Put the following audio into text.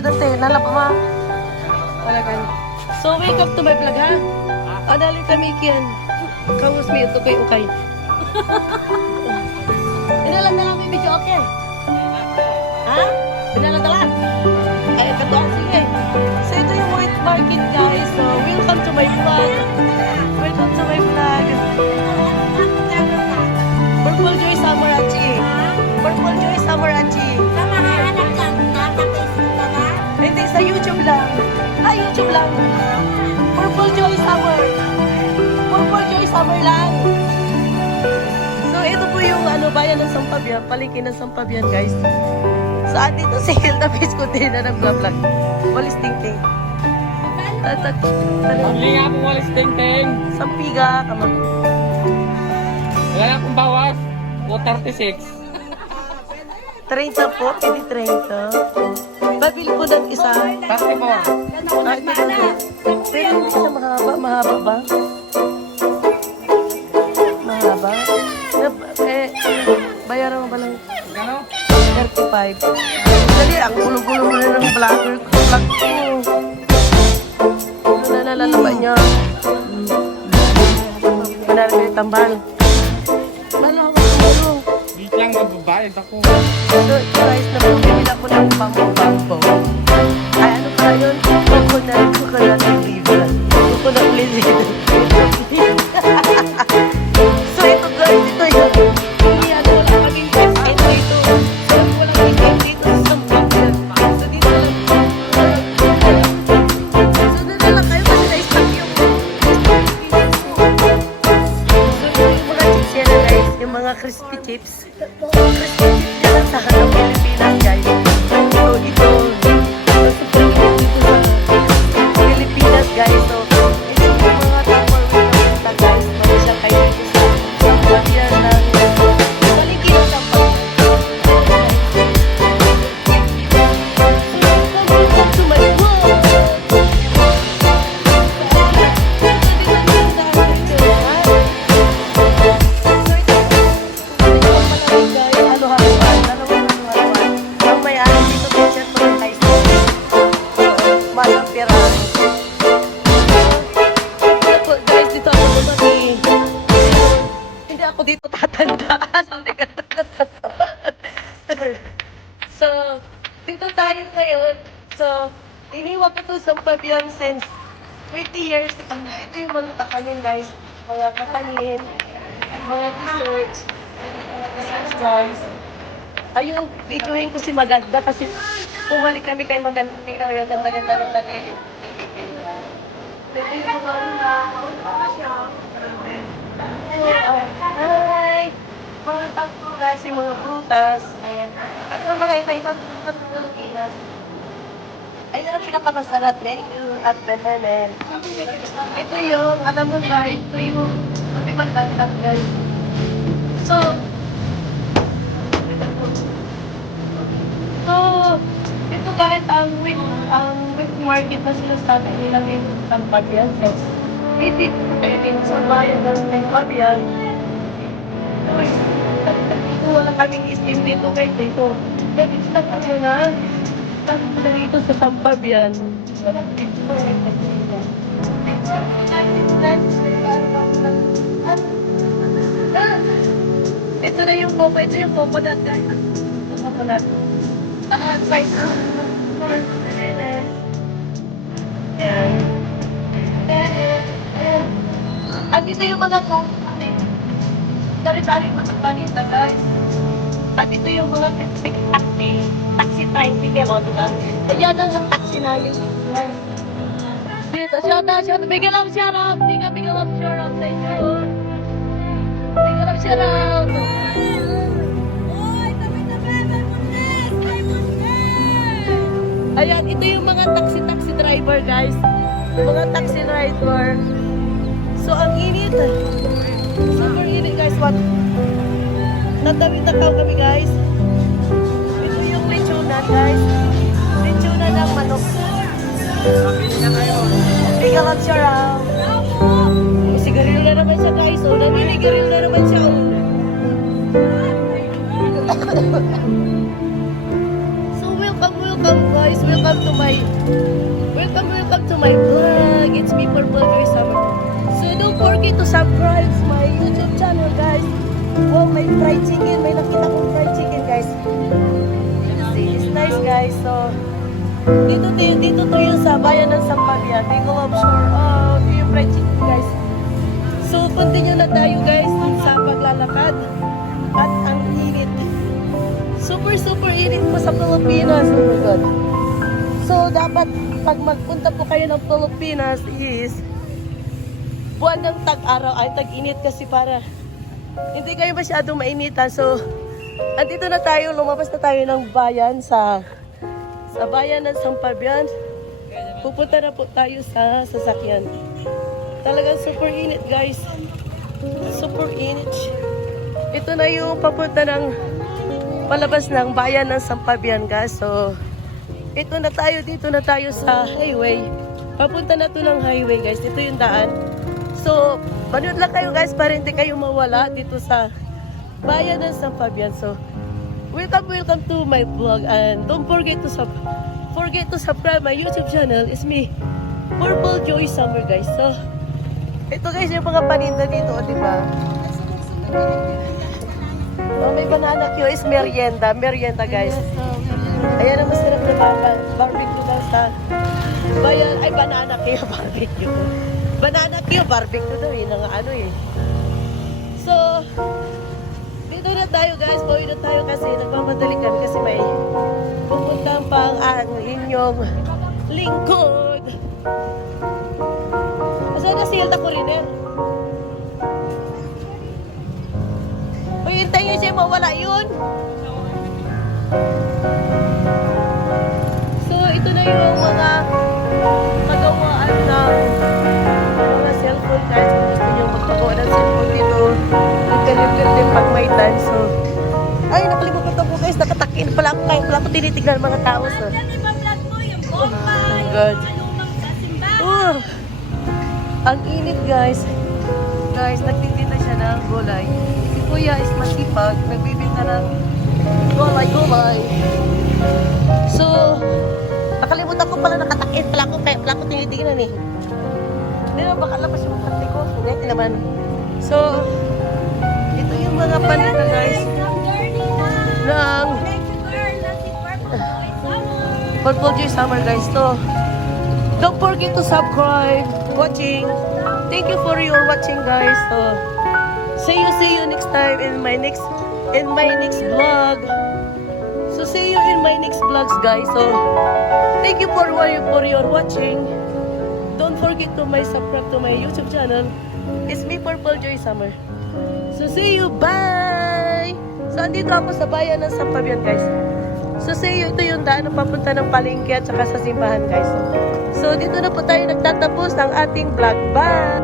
dati. Nalap ma. Talagang. So, welcome to my vlog, ha? Adali kami kiyan. Kamus mi ito kay Ukay. Dala-dala may video, okay? Ha? Dala-dala? Ay, katuan, sige. So, ito yung white market, guys. So, welcome to my vlog. Welcome to my vlog. Purple Joy Samarachi. Purple Joy Samarachi. Hindi, sa YouTube lang. Ah, YouTube lang. Purple Joy Summer. Purple Joy Summer lang. So, ito po yung bayan ng Sampabian. Palengke ng Sampabian, guys. So, dito si Hilda Biscutin na nag-vlog. Walis ting-ting. Hindi nga po walis ting-ting. Sampiga, kamag. Wala akong bawas. 436. 30 po, hindi 30. Babili po ng isa. 34. Ah, ito na po. Pero hindi siya mahaba. Mahaba ba? Mahaba? Bayaran mo ba lang? Gano? 35. Dali, ang gulo-gulo mo na ng vlogger ko. Vlog ko. Ano na nalalaba niya? Manara kayo tambal. Bala ko ba? Di lang magbabayad ako. So, guys, nabibili ako ng bambo-bambo. Ay, ano pala yun? Coconut flavor. Coconut flavor. So, ito guys, ito yun. Hindi ano, wala maging best. Ito. So, walang ingay dito sa Sampabian. So, dito lang. So, doon na lang kayo kasi na-stock yung so, yung mga chips yan, guys. Yung mga crispy chips. Crispy chips yan sa Pilipinas, guys. Ito. Sa Pilipinas, guys. So, ito yung mga tapos na guys. Pwede siya kayo sa Sampabian ng palengke ng Sampabian. So, welcome to my vlog. Hindi ako dito tatandaan. So, dito tayo ngayon. So, iniwan ko to sa Sampabian since 20 years. Ito yung mga kakanin, guys. Mga kakanin, mga desserts, guys. Ayun, videoin ko si Maganda kasi pumalik kami kay Maganda. Ganda. Ito yung mga hi! Mga tangko guys, yung mga prutas. Ayan. At yung mga iba-ibang prutas ng Pilipinas. Ayun ang pinakamasarap din yung at bananen. Ito yung, alam mo ba, ito yung magdagdag guys. So, ito kahit ang week market na sinasabi nila yung Sampabian. Hindi sa bayan ng Sampabian. Dito wala kaming isim dito guys. Dito. Dito sa kanya na dito sa Sampabian. Ito na yung coco. Ito yung coconut guys. Ito coconut. Spice. Yan. At ito yung mga dari-dari masagpanita guys. At ito yung mga taxi tricycle mo, diba? Ayan ang taxi namin. Dito, shout out. Bigyan lang shout out. Bigyan lang shout out sa inyo. Bigyan lang shout out. Ayan, ito yung mga taxi driver guys. Mga taxi driver. So, ang init. Super init guys. What? Natawid-takaw kami guys. Ito yung lechonan guys. Lechonan ng manok. Bigyan lang siya raw. Sigarilyo na naman siya guys. O, naninigarilyo na naman siya. So, welcome guys. guys, welcome to my vlog. It's me, Purple Joy Summer. So don't forget to subscribe to my YouTube channel, guys. Wow, may fried chicken. May nakita kong fried chicken, guys. See, it's nice, guys. So, dito to yung sa bayan ng Sampaguita. They go offshore. Oh, ito yung fried chicken, guys. So, continue na tayo, guys, sa paglalakad. At ang init. Super init po sa Pilipinas. Oh my God. So, dapat pag magpunta po kayo ng Pilipinas is buwan ng tag-araw ay tag-init kasi para hindi kayo masyadong mainitan. So, andito na tayo, lumabas na tayo ng bayan sa bayan ng Sampabian. Pupunta na po tayo sa sasakyan. Talagang super init, guys. Super init. Ito na yung papunta ng palabas ng bayan ng Sampabian, guys. So, ito na tayo, dito na tayo sa highway. Papunta na to ng highway, guys. Ito yung daan. So, manood lang kayo, guys, para hindi kayo mawala dito sa bayan ng Sampabian. So, welcome to my vlog, and don't forget to subscribe my YouTube channel. It's me, Purple Joy Summer, guys. So, ito, guys, yung mga paninda dito, di ba? Oh, may banana queue is merienda, guys. Ayan ang masarap na barbecue daw sa bayan. Ay, banana queue barbecue. Banana queue barbecue daw eh, ng ano eh. So, dito na tayo, guys. Pauwi na tayo kasi nagmamadali kami kasi may pupuntang pang ang inyong lingkod. Saan na si Hilda Coriner? Uy, hintayin nyo siya mawala yun. So, ito na yung mga kagawaan ng mga cellphone, guys. Kung gusto nyo magpagawa ng cellphone dito, nagkalipit din pag may time. So, ay, nakalimutan ko, guys. Nakatakin pala ako. Kaya pala ako tinitignan ng mga tao. So, oh my God. Ang init, guys. Guys, nagtitinda siya ng gulay. Si Kuya is masipag. Nagbibinta ng gulay. So, nakalimutan ko pala nakatakit pala ako. Kaya pala ako tinitignan eh. Hindi naman baka labas yung kante ko. Hindi naman. So, ito yung mga paninda, guys. Ng Purple Joy Summer, guys. So, don't forget to subscribe, watching. Thank you for your watching, guys. So, see you next time in my next vlog. So, see you in my next vlogs, guys. So, thank you for your watching. Don't forget to subscribe to my YouTube channel. It's me, Purple Joy Summer. So, see you. Bye! So, andito ako sa bayan ng Sampabian, guys. So, see you. Ito yung daan na papunta ng palengke at saka sa simbahan, guys. So, dito na po tayo nagtatapos ng ating vlog. Bye!